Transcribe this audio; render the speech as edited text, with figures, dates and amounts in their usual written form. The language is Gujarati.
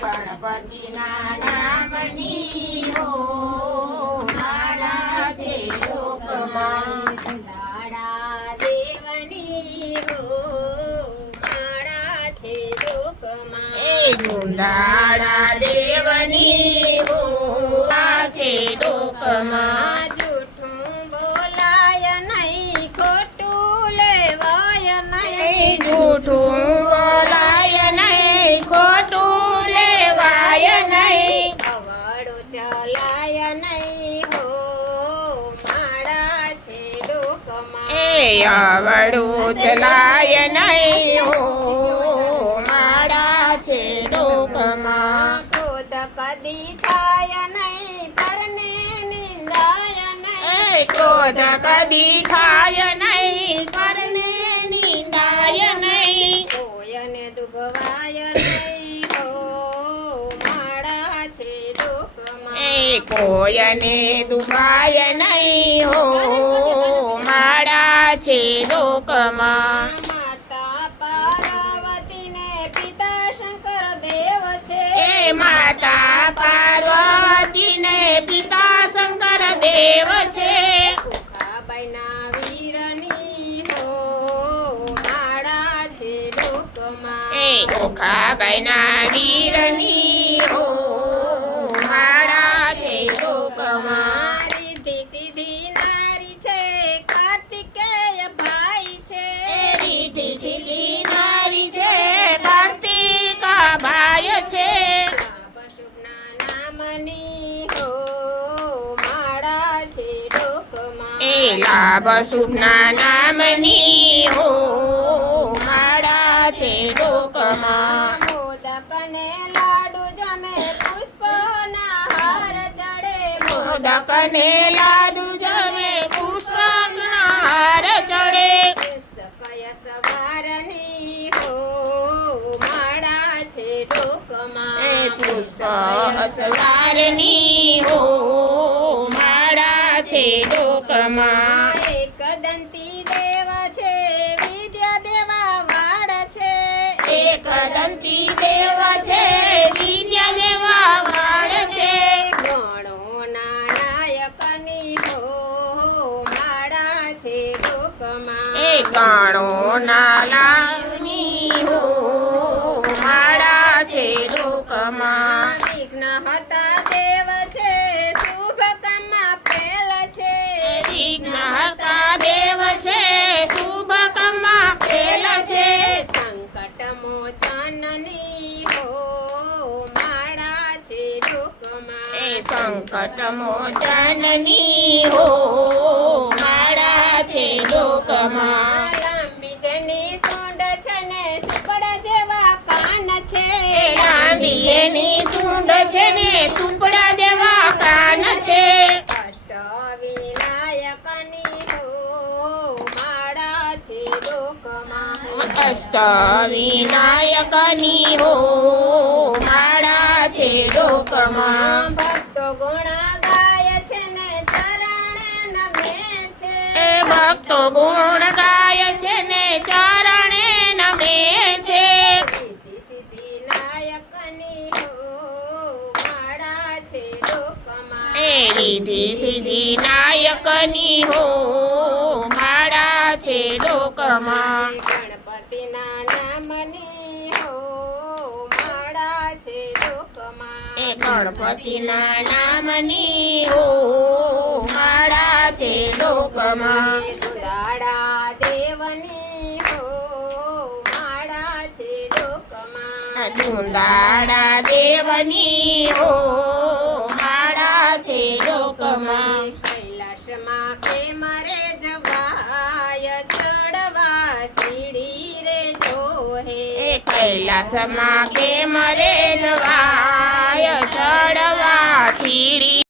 ગણપતિના નામની હો માળા છે લોકમાં. લાડા દેવની હો માળા છે લોકમાં. એ ઝુંડાળા દેવની હો માળા છે લોકમાં. જૂઠું બોલાય નહીં, ખોટું લેવાય નહીં. જૂઠું બોલાય નહીં, ખોટું લેવાય નહીં. અવાડો ચલાય નહીં હો માળા છે લોકમાં. એ આવડું ચલાય નહીં હો માળા છે લોકમાં. ક્રોધ કદી થાય નહીં, પરને નિંદાય નહીં. એ ક્રોધ કદી થાય નહીં, પરને નિંદાય નહીં. કોયને દુભવાય નહીં હો માળા છે લોકમાં. એ કોયને દુભાય નહીં હો માળા છે લોકમાં. માતા પાર્વતીને પિતા શંકર દેવ છે. એ માતા પાર્વતીને પિતા શંકર દેવ છે. સુખાબાઈના વીરની હો માળા છે લોકમાં. એ ઓખાબાઈના વીરની હો માળા છે લોકમાં. રીધિ સીધી નારી છે, કાર્તિકેય ભાઈ છે. રીધિ સીધી નારી છે, કાર્તિકા ભાઈ છે. શુભના નામની હો માળા છે લોકમાં. એ લાભ શુભના નામની હો માળા છે લોકમાં. મોદકને લાડુ જમે, પુષ્પના હાર ચડે. મોદકને લાડુ જમે, પુષ્પના હાર ચડે. કય સવારની હો માળા છે લોકમાં. એ પુષ્પ અસવારની હો માળા છે લોકમાં. એક દંતી દેવ છે, વિદ્યા દેવા વાળ છે. એક દંતી દેવ છે, વિદ્યા દેવા વાળ છે. ગણોના નાયકની હો માળા છે લોકમાં. એ ગણોના લાવની હો માળા છે લોકમાં. વિઘ્ન હતા દેવ છે, શુભ કામમાં પહેલ છે. વિઘ્નહર્તા દેવ છે, શુભ કામમાં ફેલ છે. સંકટ મોચનની હો માળા છે લોકમાં. એ સંકટ મોચનની હો માળા છે લોકમાં. લાંબી જની સૂંઢ છે ને સુપડ જેવા કાન છે. એ લાંબી એની સૂંઢ છે ને સુપડા જેવા કાન છે. અષ્ટ વિનાયકની હો માળા છે લોકમાં. અષ્ટ વિનાયકની હો માળા છે લોકમાં. ભક્તો ગુણ ગાય છે ને ચરણે નમે છે. એ ભક્તો ગુણ ગાય છે ને ચરણે નમે છે. રીધિ સીધી નાયકની હો માળા છે લોકમાં. એ રીધિ સીધી નાયકની હો માળા છે લોકમાં. ગણપતિના નામની હો માળા છે લોકમાં. એ ગણપતિના નામની હો માળા છે લોકમાં. દાડા દેવની હો માળા છે લોકમાં. ઝુંડાળા દેવની હો માળા છે લોકમાં. કૈલાસમાં કેમ રે જવાય, ચડવા સીડી રે જોહે. એ કૈલાસમાં કેમ રે જવાય, ચડવા સીડી